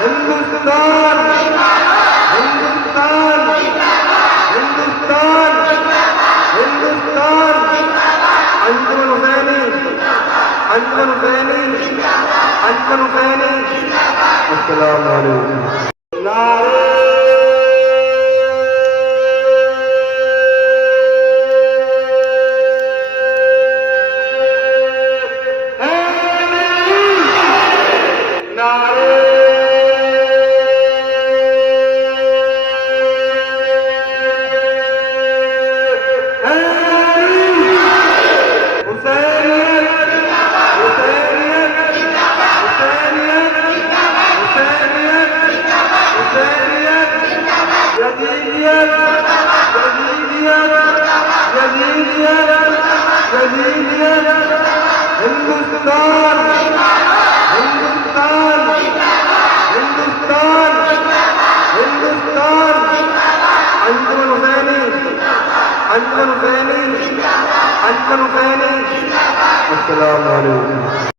हिंदुस्तान हिंदुस्तान हिंदुस्तान हिंदुस्तान अंजुमन हुसैनी अंजुमन हुसैनी अंजुमन हुसैनी। अस्सलाम वालेकुम। नारे हिंदुस्तान हिंदुस्तान हिंदुस्तान हिंदुस्तान अंजुमन हुसैनी अंजुमन हुसैनी अंजुमन हुसैनी। अस्सलाम वालेकुम।